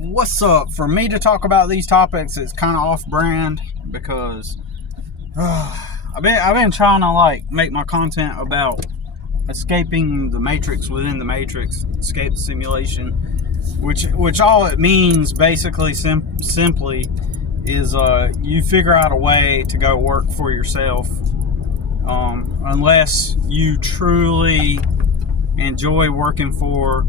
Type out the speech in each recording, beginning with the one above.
What's up? For me to talk about these topics, it's kind of off-brand because I've been trying to make my content about escaping the matrix within the matrix, escape the simulation, which all it means basically simply is you figure out a way to go work for yourself, unless you truly enjoy working for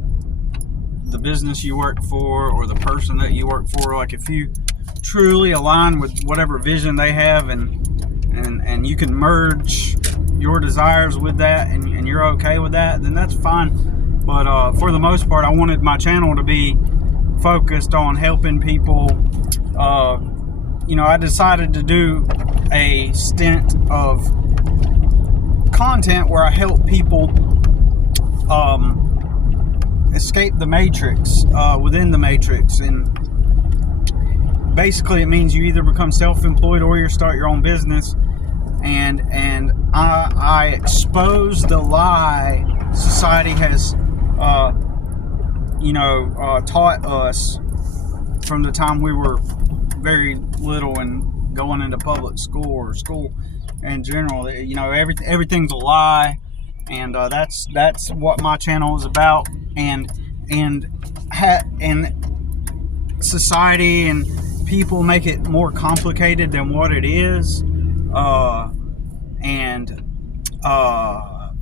the business you work for or the person that you work for. Like if you truly align with whatever vision they have and you can merge your desires with that and you're okay with that, then that's fine. But for the most part, I wanted my channel to be focused on helping people. I decided to do a stint of content where I help people escape the matrix within the matrix, and basically it means you either become self-employed or you start your own business, and I expose the lie society has taught us from the time we were very little and going into public school or school in general. Everything's a lie. And that's what my channel is about, and society and people make it more complicated than what it is,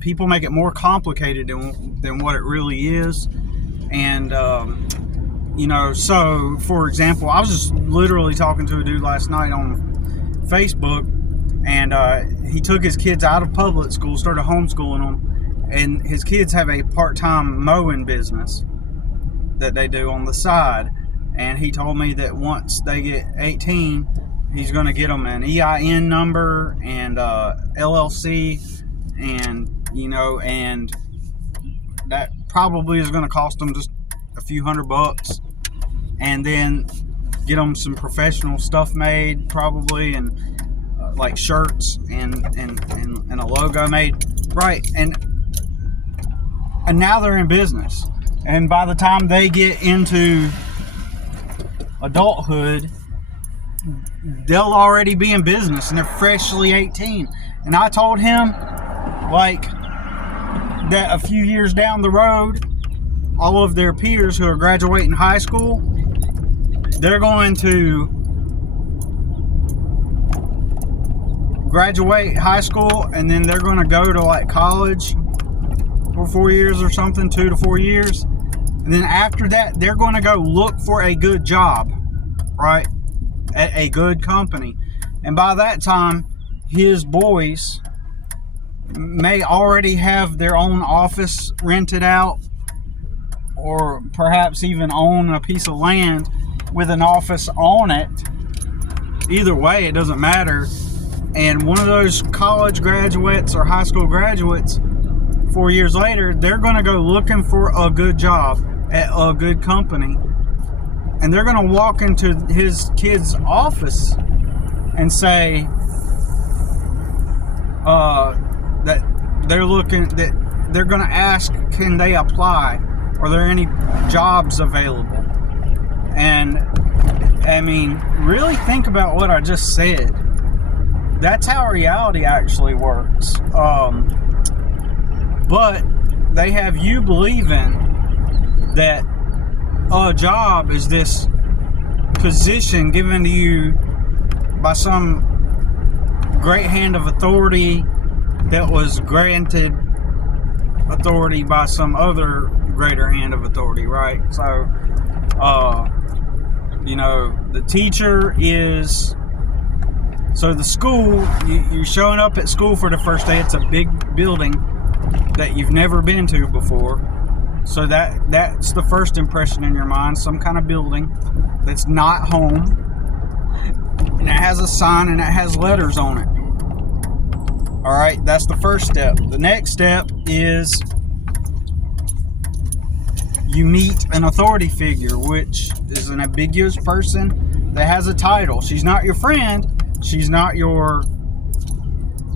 people make it more complicated than what it really is, and so for example, I was just literally talking to a dude last night on Facebook. And he took his kids out of public school, started homeschooling them, and his kids have a part-time mowing business that they do on the side. And he told me that once they get 18, he's going to get them an EIN number and LLC, and that probably is going to cost them just a few $100, and then get them some professional stuff made probably, and like shirts and a logo made, right? And now they're in business, and by the time they get into adulthood, they'll already be in business, and they're freshly 18. And I told him that a few years down the road, all of their peers who are graduating high school, they're going to graduate high school, and then they're going to go to college for 4 years or something, 2 to 4 years, and then after that they're going to go look for a good job, right, at a good company. And by that time, his boys may already have their own office rented out, or perhaps even own a piece of land with an office on it. Either way, it doesn't matter. And one of those college graduates or high school graduates, 4 years later, they're going to go looking for a good job at a good company. And they're going to walk into his kid's office and say that they're going to ask, can they apply? Are there any jobs available? And I mean, really think about what I just said. That's how reality actually works. But they have you believing that a job is this position given to you by some great hand of authority that was granted authority by some other greater hand of authority, right? So, the teacher is... So the school, you're showing up at school for the first day. It's a big building that you've never been to before. So that's the first impression in your mind, some kind of building that's not home. And it has a sign and it has letters on it. All right, that's the first step. The next step is you meet an authority figure, which is an ambiguous person that has a title. She's not your friend. She's not your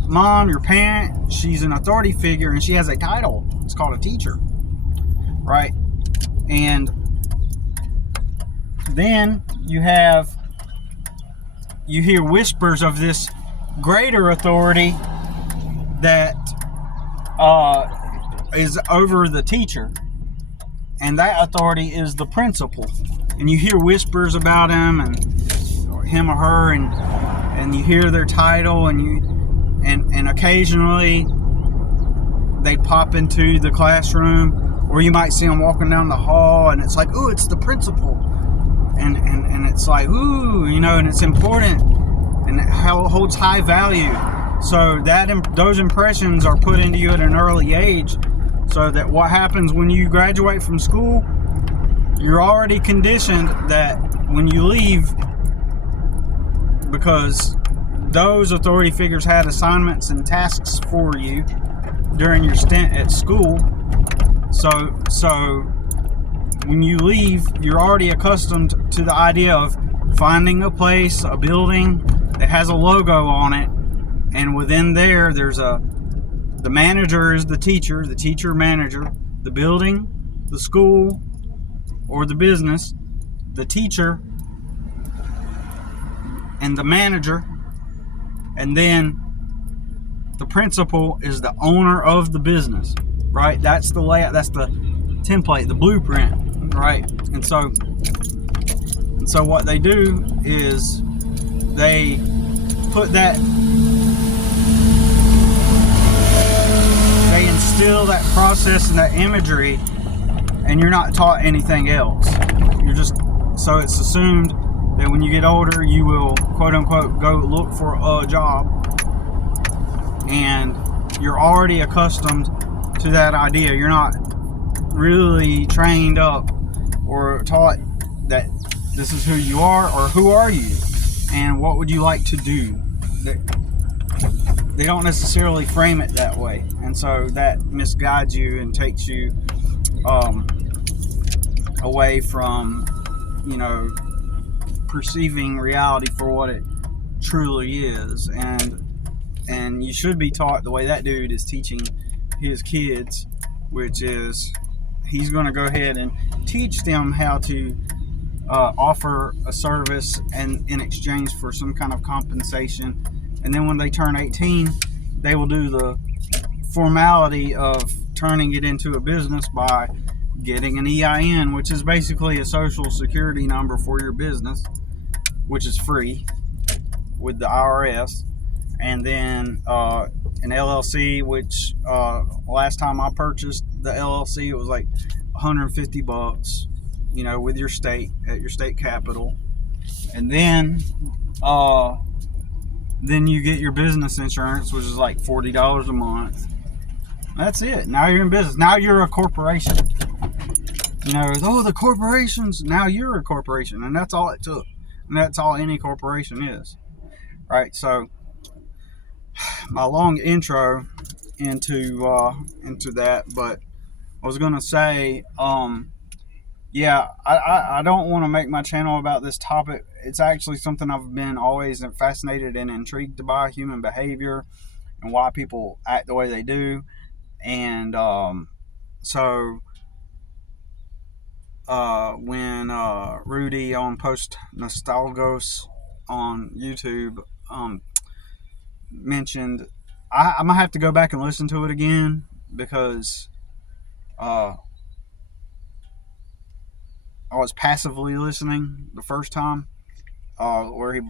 mom, your parent. She's an authority figure, and she has a title. It's called a teacher, right? And Then you hear whispers of this greater authority that is over the teacher, and that authority is the principal. And you hear whispers about him and or him or her, and you hear their title, and occasionally they pop into the classroom, or you might see them walking down the hall, and it's like, ooh, it's the principal, and it's like, ooh, and it's important, and it holds high value. So those impressions are put into you at an early age, so that what happens when you graduate from school, you're already conditioned that when you leave, because those authority figures had assignments and tasks for you during your stint at school. So when you leave, you're already accustomed to the idea of finding a place, a building that has a logo on it, and within there's the manager is the teacher manager, the building, the school, or the business, the teacher, and the manager, and then the principal is the owner of the business, right? That's the layout, that's the template, the blueprint, right? And so what they do is they put that, they instill that process and that imagery, and you're not taught anything else. So it's assumed that when you get older, you will, quote unquote, go look for a job, and you're already accustomed to that idea. You're not really trained up or taught that this is who you are, or who are you and what would you like to do. They don't necessarily frame it that way, and so that misguides you and takes you away from perceiving reality for what it truly is. And you should be taught the way that dude is teaching his kids, which is he's going to go ahead and teach them how to offer a service and in exchange for some kind of compensation. And then when they turn 18, they will do the formality of turning it into a business by getting an EIN, which is basically a social security number for your business, which is free with the IRS. And then an LLC, which last time I purchased the LLC, it was like $150, with your state, at your state capital. And then you get your business insurance, which is like $40 a month. That's it. Now you're in business. Now you're a corporation. The corporations, now you're a corporation, and that's all it took. And that's all any corporation is. Right? So my long intro into that, but I was gonna say, I don't want to make my channel about this topic. It's actually something I've been always fascinated and intrigued by, human behavior and why people act the way they do. And when Rudy on Post Nostalgos on YouTube mentioned, I'm gonna have to go back and listen to it again, because I was passively listening the first time, where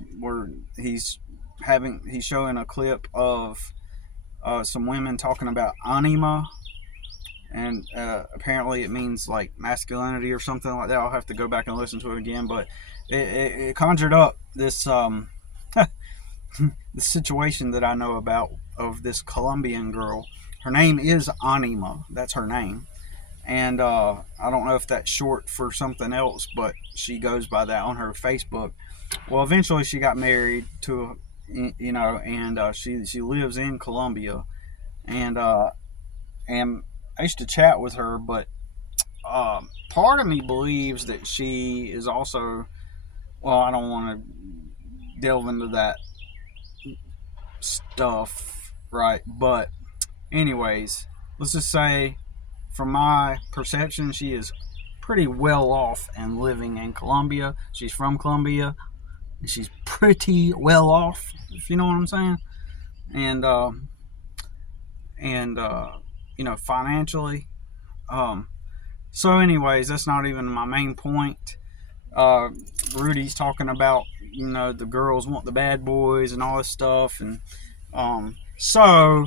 he's showing a clip of some women talking about anima, and apparently it means like masculinity or something like that. I'll have to go back and listen to it again, but it conjured up this the situation that I know about of this Colombian girl. Her name is Anima. That's her name. And I don't know if that's short for something else, but she goes by that on her Facebook. Well, eventually she got married to, and she lives in Colombia. And I used to chat with her, but part of me believes that she is also, well, I don't want to delve into that stuff, right? But anyways, let's just say, from my perception, she is pretty well off and living in Colombia. She's from Colombia. And she's pretty well off, if you know what I'm saying. And you know, financially. So anyways, that's not even my main point. Rudy's talking about, you know, the girls want the bad boys and all this stuff. And so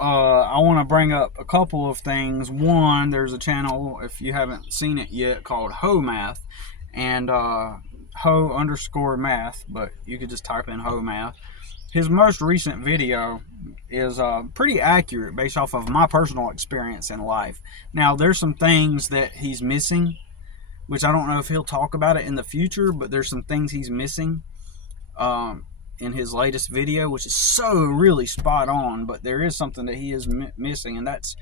I want to bring up a couple of things. One, there's a channel, if you haven't seen it yet, called Ho Math, and Ho_math, but you could just type in Ho Math. His most recent video is pretty accurate based off of my personal experience in life. Now, there's some things that he's missing, which I don't know if he'll talk about it in the future, but there's some things he's missing in his latest video, which is so really spot on. But there is something that he is missing, and that's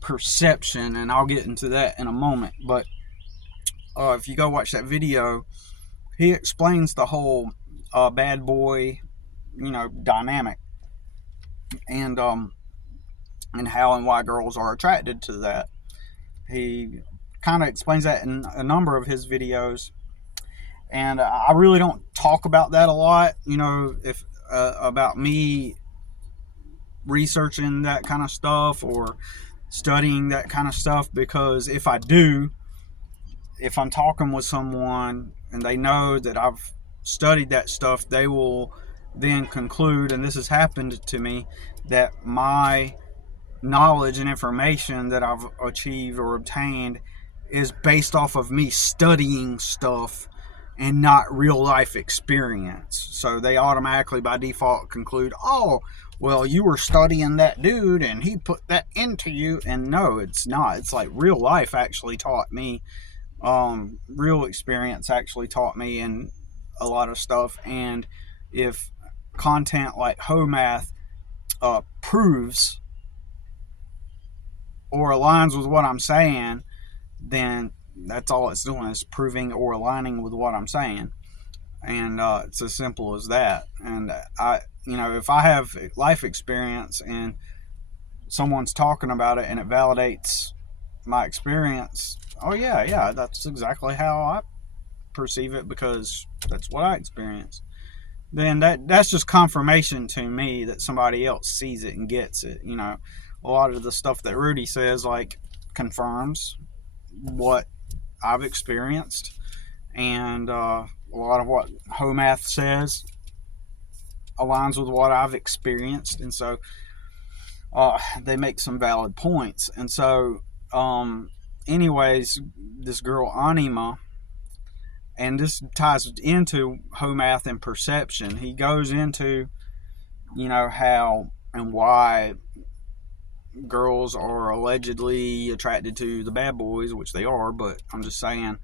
perception, and I'll get into that in a moment. But if you go watch that video, he explains the whole bad boy, you know, dynamic, and how and why girls are attracted to that. He kind of explains that in a number of his videos, and I really don't talk about that a lot, you know, if about me researching that kind of stuff or studying that kind of stuff, because if I do, if I'm talking with someone and they know that I've studied that stuff, they will then conclude, and this has happened to me, that my knowledge and information that I've achieved or obtained is based off of me studying stuff and not real life experience. So they automatically by default conclude, oh, well, you were studying that dude and he put that into you. And no, it's not. It's like real life actually taught me, real experience actually taught me in a lot of stuff. And if content like Ho Math proves or aligns with what I'm saying, then that's all it's doing, is proving or aligning with what I'm saying. And it's as simple as that. And I, you know, if I have life experience and someone's talking about it and it validates my experience, oh yeah, that's exactly how I perceive it because that's what I experienced, then that's just confirmation to me that somebody else sees it and gets it. You know, a lot of the stuff that Rudy says like confirms what I've experienced, and a lot of what Ho Math says aligns with what I've experienced, and so they make some valid points. And so anyways, this girl Anima, and this ties into Ho Math and perception. He goes into, you know, how and why girls are allegedly attracted to the bad boys, which they are, but I'm just saying,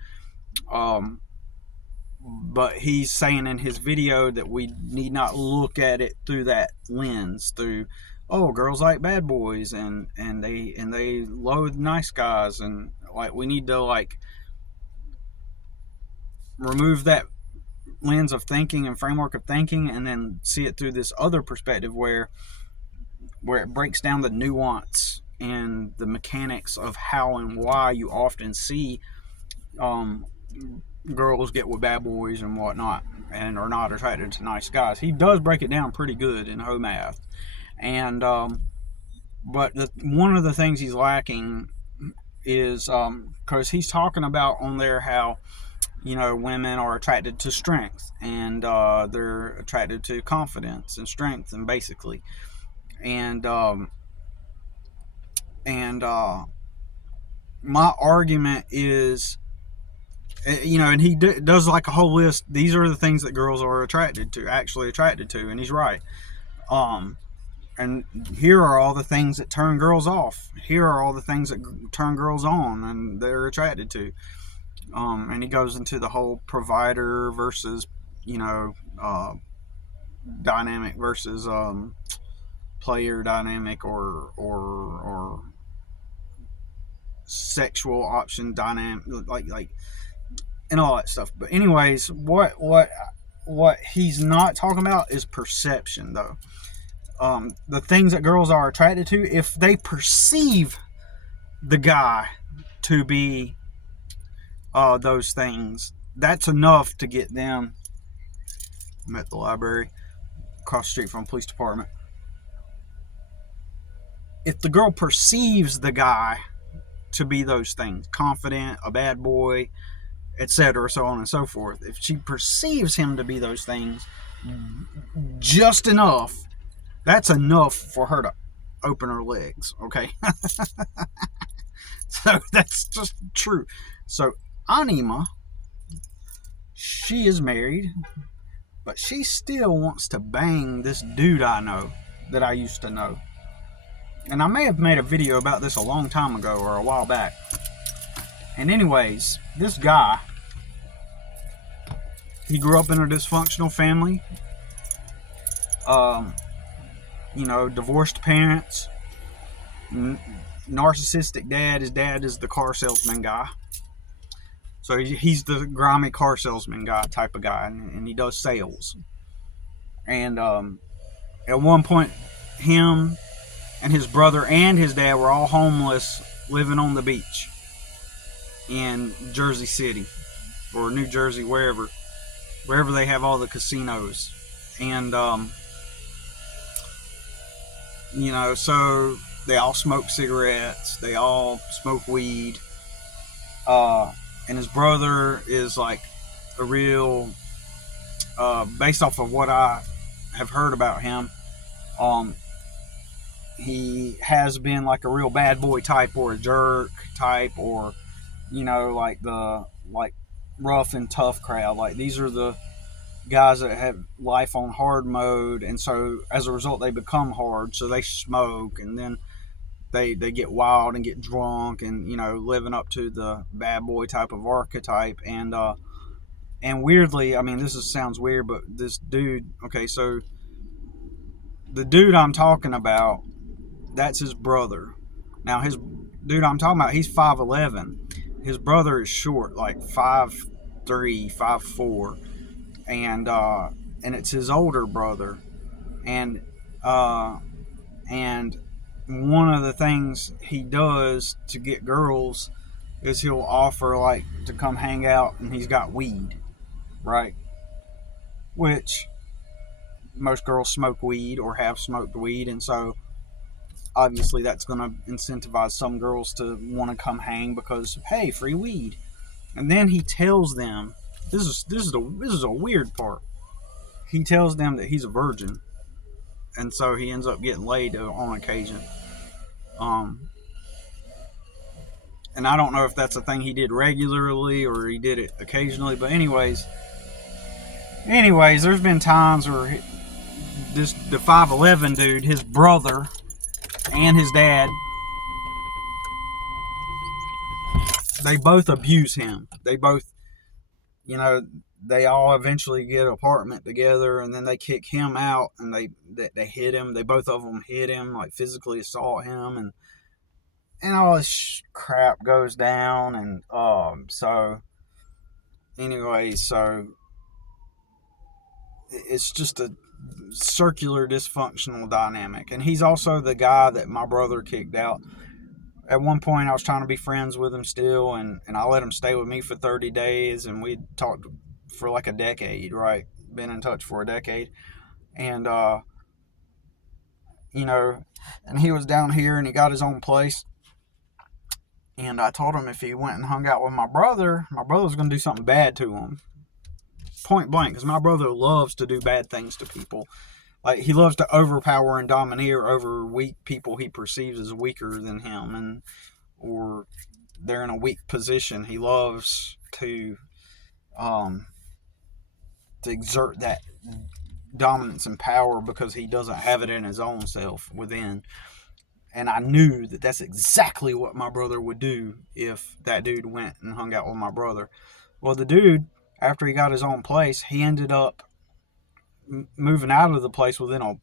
but he's saying in his video that we need not look at it through that lens, through, oh, girls like bad boys and they loathe nice guys, and like we need to like remove that lens of thinking and framework of thinking and then see it through this other perspective where it breaks down the nuance and the mechanics of how and why you often see girls get with bad boys and whatnot and are not attracted to nice guys. He does break it down pretty good in Ho Math. And but one of the things he's lacking is because he's talking about on there how, you know, women are attracted to strength, and they're attracted to confidence and strength, and basically, and my argument is, you know, and he does like a whole list. These are the things that girls are actually attracted to, and he's right. And here are all the things that turn girls off. Here are all the things that turn girls on and they're attracted to. And he goes into the whole provider versus, you know, dynamic versus player dynamic or sexual option dynamic, like and all that stuff. But anyways, what he's not talking about is perception, though. The things that girls are attracted to, if they perceive the guy to be those things, that's enough to get them. I'm at the library across the street from the police department. If the girl perceives the guy to be those things, confident, a bad boy, etc., so on and so forth, if she perceives him to be those things just enough, that's enough for her to open her legs, okay? So that's just true. So Anima, she is married, but she still wants to bang this dude I know, that I used to know. And I may have made a video about this a long time ago or a while back. And anyways, this guy, he grew up in a dysfunctional family. Divorced parents, narcissistic dad. His dad is the car salesman guy. So he's the grimy car salesman guy type of guy, and he does sales. And at one point, him and his brother and his dad were all homeless, living on the beach in Jersey City or New Jersey, wherever they have all the casinos. And so they all smoke cigarettes, they all smoke weed, and his brother is like a real, based off of what I have heard about him, he has been like a real bad boy type, or a jerk type, or like the rough and tough crowd. Like, these are the guys that have life on hard mode, and so as a result they become hard, so they smoke, and then they get wild and get drunk, and living up to the bad boy type of archetype. And weirdly, I mean, this sounds weird, but this dude, okay, so the dude I'm talking about, that's his brother. Now, his dude I'm talking about, he's 5'11". His brother is short, like 5'3", 5'4", and it's his older brother. And one of the things he does to get girls is he'll offer like to come hang out, and he's got weed, right? Which most girls smoke weed or have smoked weed, and so obviously that's going to incentivize some girls to want to come hang because, hey, free weed. And then he tells them, this is a weird part. He tells them that he's a virgin, and so he ends up getting laid on occasion. And I don't know if that's a thing he did regularly or he did it occasionally, but anyways, there's been times where the 5'11" dude, his brother and his dad, they both abuse him. They both, they all eventually get an apartment together, and then they kick him out, and they hit him. Both of them hit him, like physically assault him, and all this crap goes down. And so it's just a circular dysfunctional dynamic. And he's also the guy that my brother kicked out. At one point, I was trying to be friends with him still, and I let him stay with me for 30 days, and we talked for like a decade, right? Been in touch for a decade. And, and he was down here, and he got his own place. And I told him if he went and hung out with my brother was going to do something bad to him. Point blank, because my brother loves to do bad things to people. Like, he loves to overpower and domineer over weak people he perceives as weaker than him, or they're in a weak position. He loves to exert that dominance and power because he doesn't have it in his own self within. And I knew that that's exactly what my brother would do if that dude went and hung out with my brother. Well, the dude, after he got his own place, he ended up moving out of the place within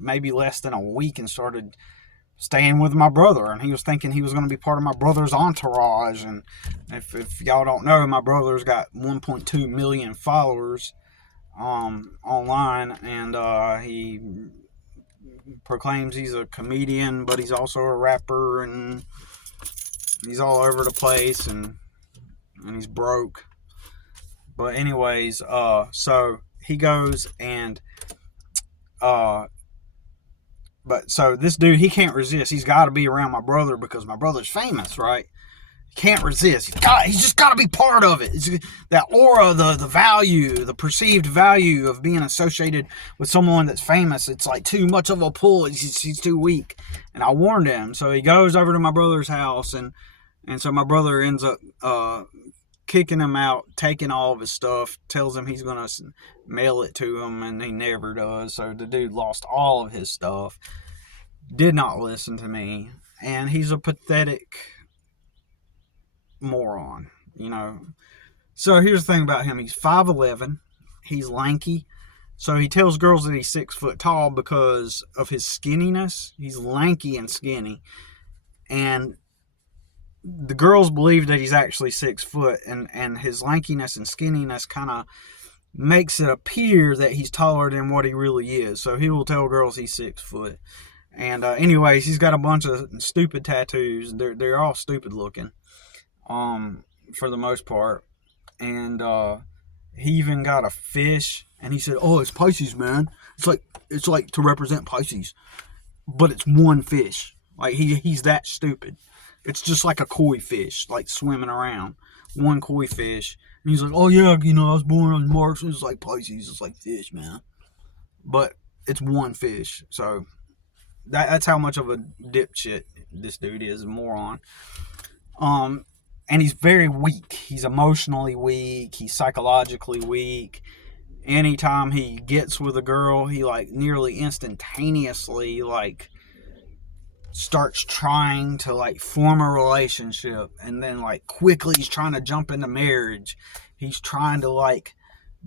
maybe less than a week, and started staying with my brother. And he was thinking he was going to be part of my brother's entourage. And if y'all don't know, my brother's got 1.2 million followers online, and he proclaims he's a comedian, but he's also a rapper, and he's all over the place. And and he's broke. But anyways, so he goes and but so this dude, he can't resist. He's got to be around my brother because my brother's famous, right? He can't resist. He's just got to be part of it. It's that aura, the value, the perceived value of being associated with someone that's famous. It's like too much of a pull. He's too weak. And I warned him. So he goes over to my brother's house, and so my brother ends up kicking him out, taking all of his stuff, tells him he's going to mail it to him, and he never does. So the dude lost all of his stuff, did not listen to me, and he's a pathetic moron, So here's the thing about him. He's 5'11", he's lanky, so he tells girls that he's 6 foot tall because of his skinniness. He's lanky and skinny, and the girls believe that he's actually 6 foot, and his lankiness and skinniness kind of makes it appear that he's taller than what he really is. So he will tell girls he's 6 foot. And anyways, he's got a bunch of stupid tattoos. They're all stupid looking, for the most part. And he even got a fish, and he said, "Oh, it's Pisces, man. It's like to represent Pisces, but it's one fish. Like he's that stupid. It's just like a koi fish, like swimming around. One koi fish." And he's like, "Oh yeah, I was born on March. It's like Pisces. It's like fish, man. But it's one fish." So that's how much of a dipshit this dude is, a moron. And he's very weak. He's emotionally weak. He's psychologically weak. Anytime he gets with a girl, he nearly instantaneously starts trying to form a relationship, and then quickly he's trying to jump into marriage. He's trying to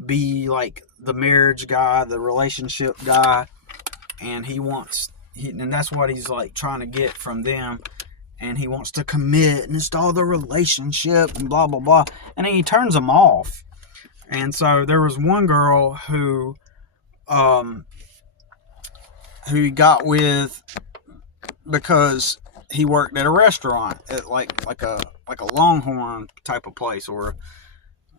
be the marriage guy, the relationship guy, and and that's what he's trying to get from them. And he wants to commit and install the relationship and blah blah blah, and then he turns them off. And so there was one girl who he got with because he worked at a restaurant at like a Longhorn type of place, or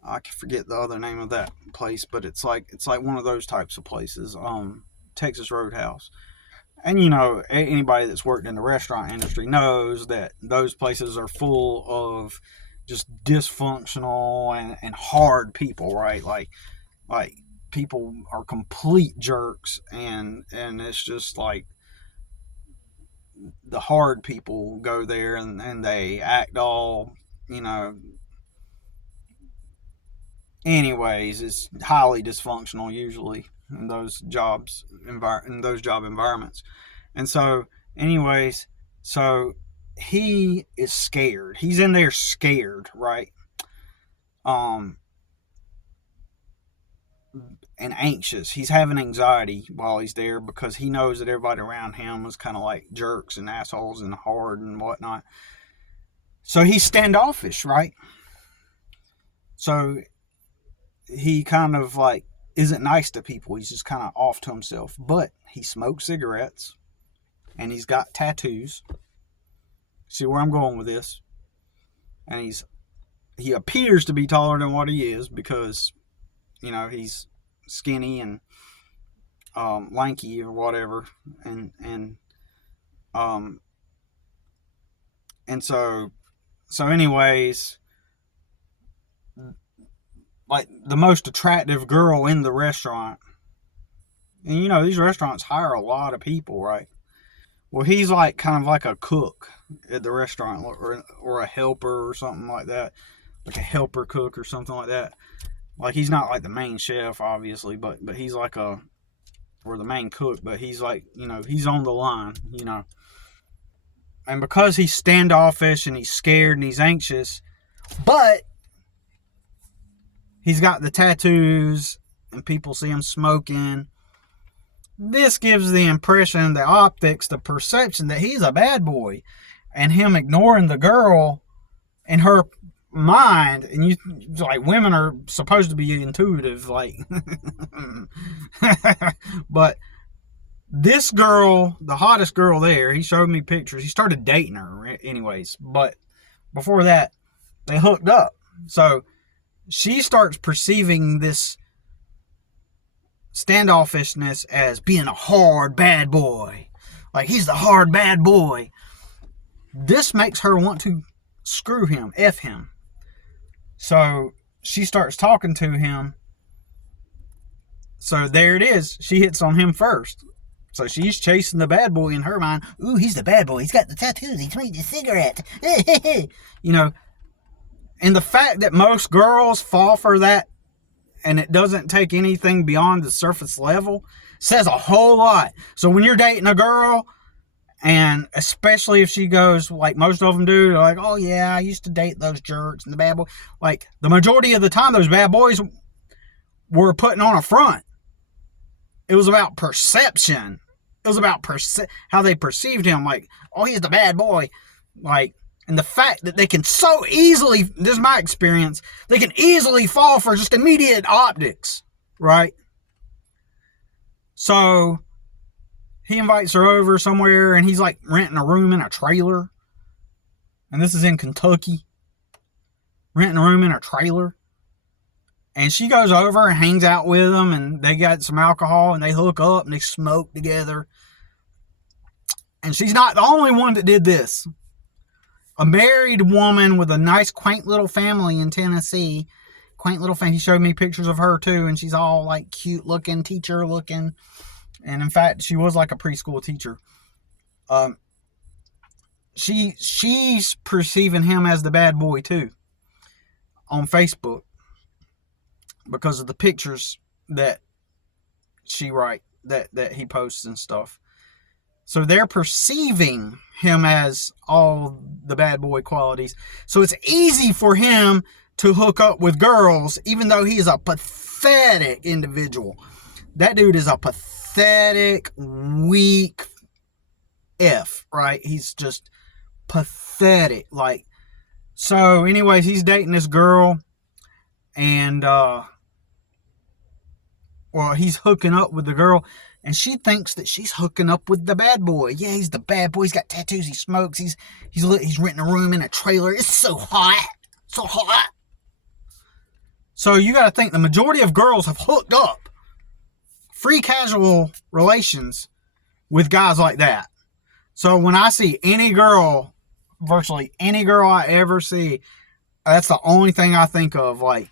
I forget the other name of that place, but it's like one of those types of places, Texas Roadhouse. And anybody that's worked in the restaurant industry knows that those places are full of just dysfunctional and hard people, right? Like people are complete jerks, and it's just the hard people go there and they act all, anyways, it's highly dysfunctional usually in those job environments. And so anyways, so he is scared. He's in there scared, right? And anxious. He's having anxiety while he's there because he knows that everybody around him is kind of like jerks and assholes and hard and whatnot. So he's standoffish, right? So he kind of isn't nice to people. He's just kind of off to himself. But he smokes cigarettes, and he's got tattoos. See where I'm going with this? And he appears to be taller than what he is because, he's skinny and lanky or whatever, and so anyways, the most attractive girl in the restaurant, and these restaurants hire a lot of people, right? Well, he's kind of like a cook at the restaurant, or a helper or something like that, like a helper cook or something like that. He's not the main chef, obviously, but he's or the main cook, but he's he's on the line, And because he's standoffish and he's scared and he's anxious, but he's got the tattoos and people see him smoking, this gives the impression, the optics, the perception that he's a bad boy. And him ignoring the girl in her mind, and women are supposed to be intuitive, but this girl, the hottest girl there, he showed me pictures. He started dating her anyways, but before that they hooked up. So she starts perceiving this standoffishness as being a hard bad boy. Like, he's the hard bad boy. This makes her want to screw him, F him. So she starts talking to him. So there it is. She hits on him first. So she's chasing the bad boy in her mind. Ooh, he's the bad boy. He's got the tattoos. He smoked a cigarette. You know, and the fact that most girls fall for that and it doesn't take anything beyond the surface level says a whole lot. So when you're dating a girl, and especially if she goes like most of them do, like, oh yeah, I used to date those jerks and the bad boy. Like, the majority of the time, those bad boys were putting on a front. It was about perception. It was about how they perceived him. Like, oh, he's the bad boy. Like, and the fact that they can so easily, this is my experience, they can easily fall for just immediate optics, right? So he invites her over somewhere, and he's like renting a room in a trailer. And this is in Kentucky. Renting a room in a trailer. And she goes over and hangs out with him, and they got some alcohol, and they hook up, and they smoke together. And she's not the only one that did this. A married woman with a nice, quaint little family in Tennessee. Quaint little family. He showed me pictures of her, too, and she's all, like, cute-looking, teacher-looking. And, in fact, she was like a preschool teacher. She's perceiving him as the bad boy, too, on Facebook, because of the pictures that she that he posts and stuff. So they're perceiving him as all the bad boy qualities. So it's easy for him to hook up with girls, even though he is a pathetic individual. That dude is a pathetic, weak F, right? He's just pathetic. Like, so anyways, he's dating this girl, and he's hooking up with the girl, and she thinks that she's hooking up with the bad boy. Yeah, he's the bad boy. He's got tattoos. He smokes. He's renting a room in a trailer. It's so hot. So hot. So you got to think the majority of girls have hooked up, free casual relations with guys like that. So when I see any girl, virtually any girl I ever see, that's the only thing I think of. Like,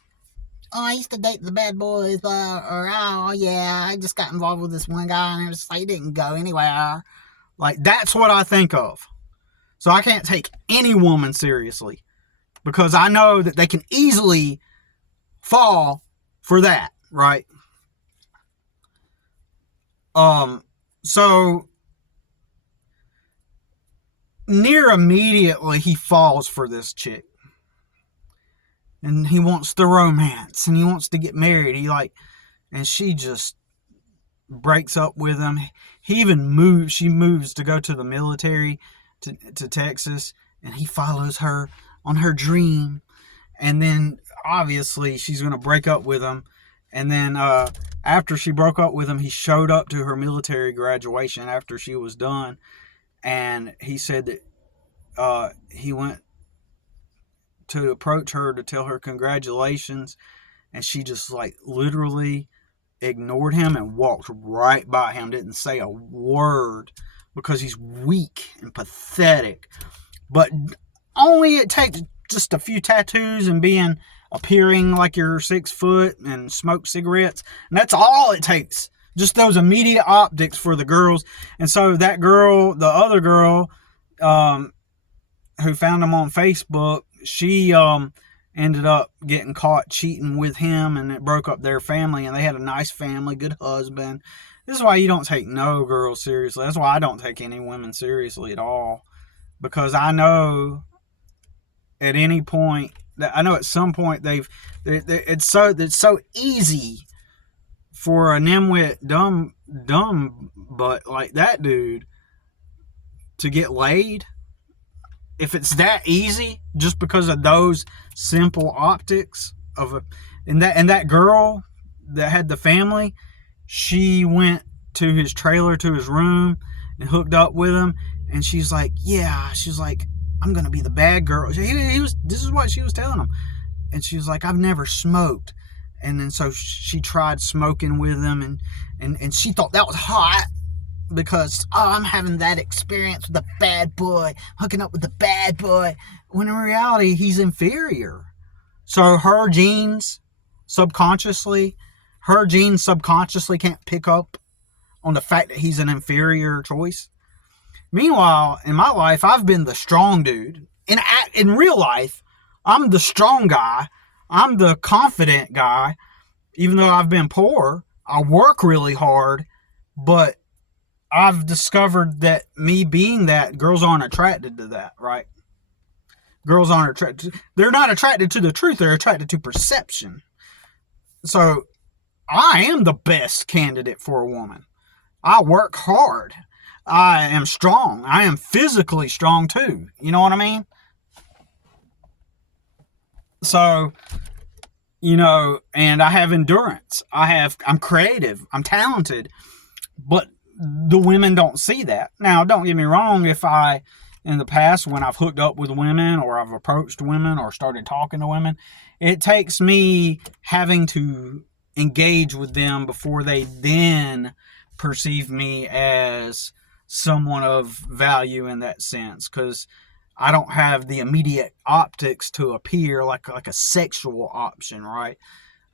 oh, I used to date the bad boys, or oh yeah, I just got involved with this one guy and it was like, he didn't go anywhere. Like, that's what I think of. So I can't take any woman seriously, because I know that they can easily fall for that, right? So near immediately he falls for this chick. And he wants the romance, and he wants to get married. And she just breaks up with him. She moves to go to the military to Texas, and he follows her on her dream. And then obviously she's going to break up with him. And then after she broke up with him, he showed up to her military graduation after she was done. And he said that he went to approach her to tell her congratulations, and she just like literally ignored him and walked right by him, didn't say a word, because he's weak and pathetic. But only it takes just a few tattoos and appearing like you're 6 foot and smoke cigarettes, and that's all it takes. Just those immediate optics for the girls. And so that girl, the other girl, who found him on Facebook, she ended up getting caught cheating with him, and it broke up their family, and they had a nice family, good husband. This is why you don't take no girls seriously. That's why I don't take any women seriously at all, because I know at any point, at some point it's so easy for a nimwit dumb butt like that dude to get laid. If it's that easy, just because of those simple optics and that girl that had the family, she went to his trailer, to his room, and hooked up with him. And she's like, I'm gonna be the bad girl. This is what she was telling him. and she was like, I've never smoked. And then so she tried smoking with him, and she thought that was hot because, oh, I'm having that experience with a bad boy, hooking up with a bad boy, when in reality he's inferior. So her genes subconsciously can't pick up on the fact that he's an inferior choice. Meanwhile, in my life, I've been the strong dude. In real life, I'm the strong guy. I'm the confident guy. Even though I've been poor, I work really hard, but I've discovered that me being that, girls aren't attracted to that, right? Girls aren't attracted. They're not attracted to the truth. They're attracted to perception. So I am the best candidate for a woman. I work hard. I am strong. I am physically strong too. You know what I mean? So, and I have endurance. I'm creative. I'm talented. But the women don't see that. Now, don't get me wrong. If in the past, when I've hooked up with women or I've approached women or started talking to women, it takes me having to engage with them before they then perceive me as someone of value in that sense, because I don't have the immediate optics to appear like a sexual option, right?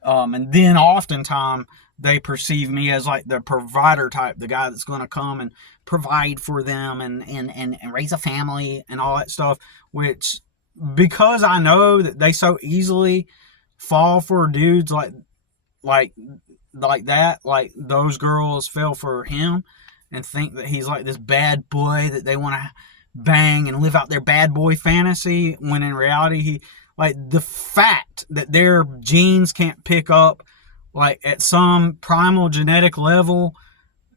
And then oftentimes they perceive me as like the provider type, the guy that's going to come and provide for them and raise a family and all that stuff, which, because I know that they so easily fall for dudes like that, like those girls fell for him and think that he's like this bad boy that they want to bang and live out their bad boy fantasy, when in reality the fact that their genes can't pick up, like at some primal genetic level,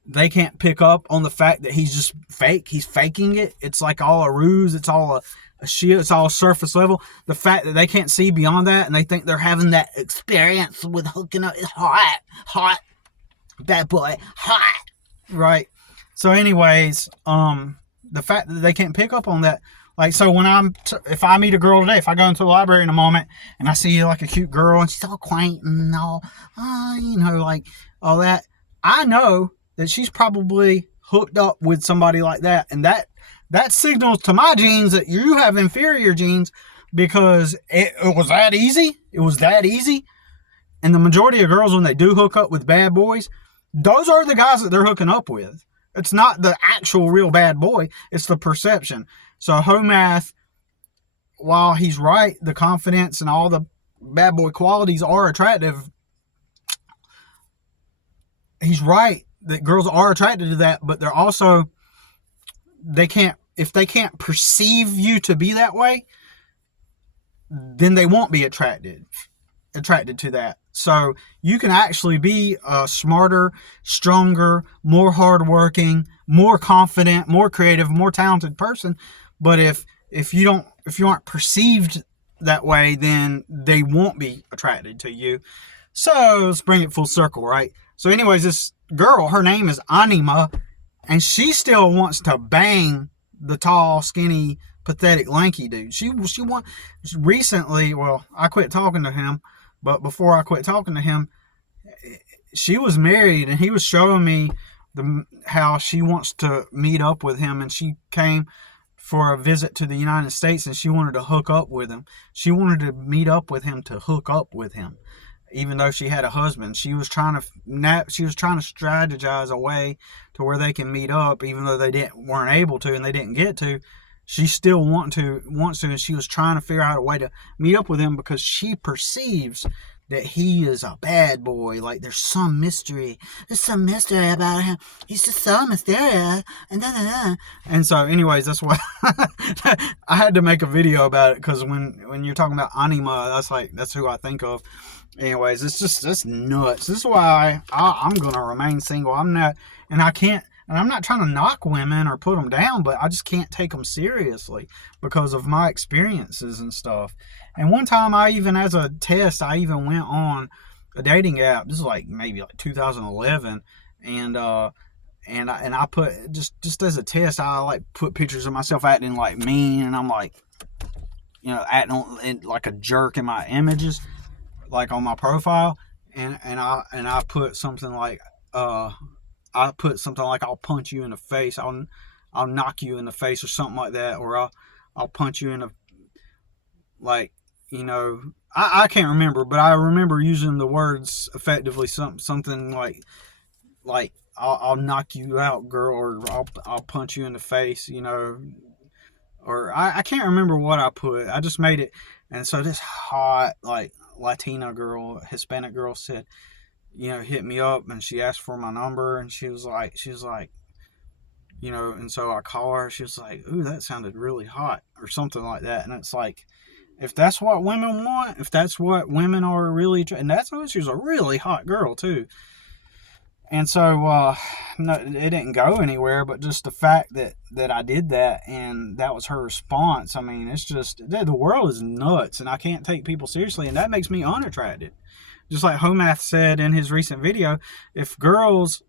they can't pick up on the fact that he's just fake. He's faking it. It's like all a ruse. It's all a shit. It's all surface level. The fact that they can't see beyond that and they think they're having that experience with hooking up is hot, bad boy, hot, right? So anyways, the fact that they can't pick up on that, like, so when if I meet a girl today, if I go into the library in a moment and I see like a cute girl and she's all quaint and all, like all that, I know that she's probably hooked up with somebody like that. And that signals to my genes that you have inferior genes, because it was that easy. It was that easy. And the majority of girls, when they do hook up with bad boys, those are the guys that they're hooking up with. It's not the actual real bad boy. It's the perception. So Homath, while he's right, the confidence and all the bad boy qualities are attractive. He's right that girls are attracted to that, but they're also, if they can't perceive you to be that way, then they won't be attracted to that. So you can actually be a smarter, stronger, more hardworking, more confident, more creative, more talented person. But if you aren't perceived that way, then they won't be attracted to you. So let's bring it full circle, right? So anyways, this girl, her name is Anima, and she still wants to bang the tall, skinny, pathetic, lanky dude. She recently, well, I quit talking to him, but before I quit talking to him, she was married, and he was showing me how she wants to meet up with him, and she came for a visit to the United States, and she wanted to hook up with him. She wanted to meet up with him to hook up with him, even though she had a husband. She was trying to strategize a way to where they can meet up, even though they weren't able to and they didn't get to. She still wants to, and she was trying to figure out a way to meet up with him because she perceives that he is a bad boy. Like there's some mystery. There's some mystery about him. He's just so mysterious. And so anyways, that's why I had to make a video about it, because when you're talking about Anima, that's who I think of. Anyways, it's nuts. This is why I'm going to remain single. I'm not trying to knock women or put them down, but I just can't take them seriously because of my experiences and stuff. And one time as a test, I even went on a dating app. This is maybe 2011. And I put, just as a test, I put pictures of myself acting mean. And I'm like, you know, acting like a jerk in my images, like on my profile, and I put something like I'll punch you in the face, I'll knock you in the face or something like that, or I'll punch you in the, like, you know, I can't remember, but I remember using the words effectively, something like I'll knock you out, girl, or I'll punch you in the face, you know, or I can't remember what I put. I just made it, and so this hot, like, Latina girl, Hispanic girl said, you know, hit me up, and she asked for my number, and she was like, you know, and so I call her. She was like, "Ooh, that sounded really hot," or something like that, and it's like, if that's what women want, if that's what women are really, and that's she was a really hot girl too. And so, no, it didn't go anywhere. But just the fact that I did that, and that was her response. I mean, it's just, the world is nuts, and I can't take people seriously, and that makes me unattracted. Just like Homath said in his recent video, if girls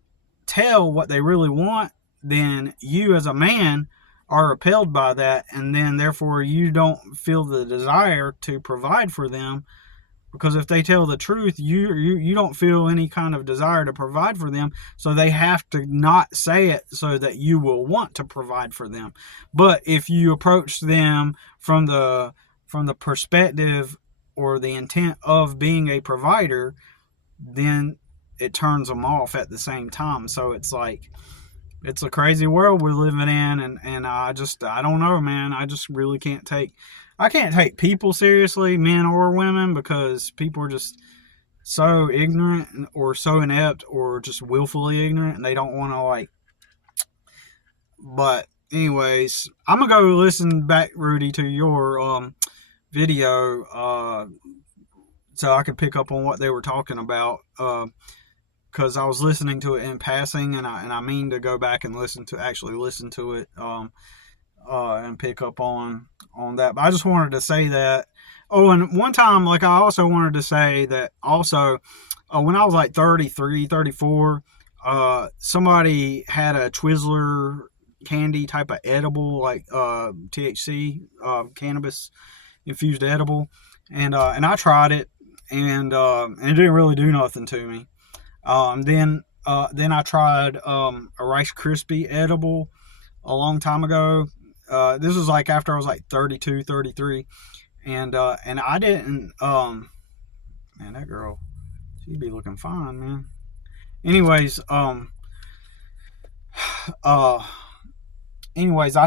tell what they really want, then you as a man are repelled by that, and then therefore you don't feel the desire to provide for them, because if they tell the truth, you don't feel any kind of desire to provide for them, so they have to not say it so that you will want to provide for them. But if you approach them from the perspective or the intent of being a provider, then it turns them off at the same time. So it's like, it's a crazy world we're living in, and I don't know, man. I just really can't take people seriously, men or women, because people are just so ignorant or so inept or just willfully ignorant, and they don't want to, like. But anyways, I'm gonna go listen back, Rudy, to your video so I could pick up on what they were talking about, because I was listening to it in passing, and I mean to go back and listen to it, and pick up on that. But I just wanted to say that. Oh, and one time, like, I also wanted to say that also, when I was like 33, 34, somebody had a Twizzler candy type of edible, like THC, cannabis infused edible, and I tried it, and it didn't really do nothing to me. Then I tried a Rice Krispie edible a long time ago. This was like after I was like 32, 33, and I didn't. Man, that girl, she'd be looking fine, man. Anyways, I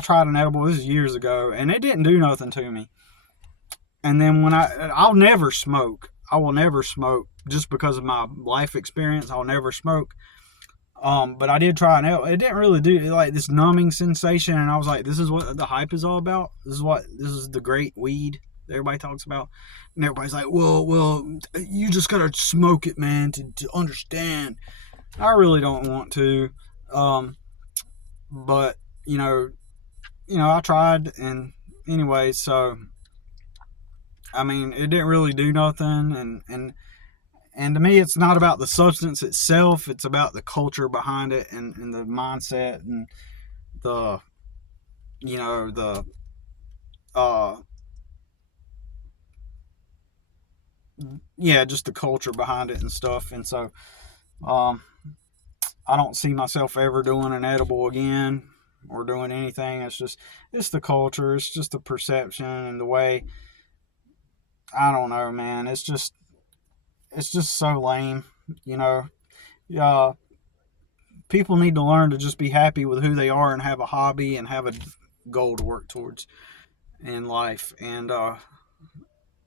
tried an edible. This is years ago, and it didn't do nothing to me. And then when I'll never smoke. I will never smoke just because of my life experience. I'll never smoke. But I did try an edible. It didn't really do, like, this numbing sensation, and I was like, this is what the hype is all about. This is the great weed that everybody talks about. And everybody's like, well, you just gotta smoke it, man, to understand. I really don't want to. But you know, I tried, and anyway, so I mean, it didn't really do nothing, and to me, it's not about the substance itself. It's about the culture behind it, and the mindset, and the, you know, the just the culture behind it and stuff. And so I don't see myself ever doing an edible again or doing anything. It's the culture. It's just the perception and the way. I don't know, man. It's just so lame, you know. People need to learn to just be happy with who they are and have a hobby and have a goal to work towards in life. And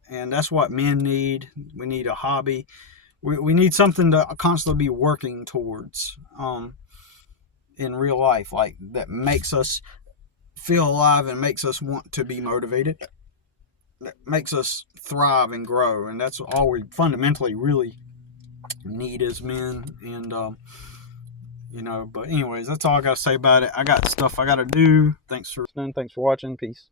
that's what men need. We need a hobby. We need something to constantly be working towards in real life, like, that makes us feel alive and makes us want to be motivated, that makes us thrive and grow. And that's all we fundamentally really need as men. And you know, but anyways, that's all I gotta say about it. I got stuff I gotta do. Thanks for listening. Thanks for watching. Peace.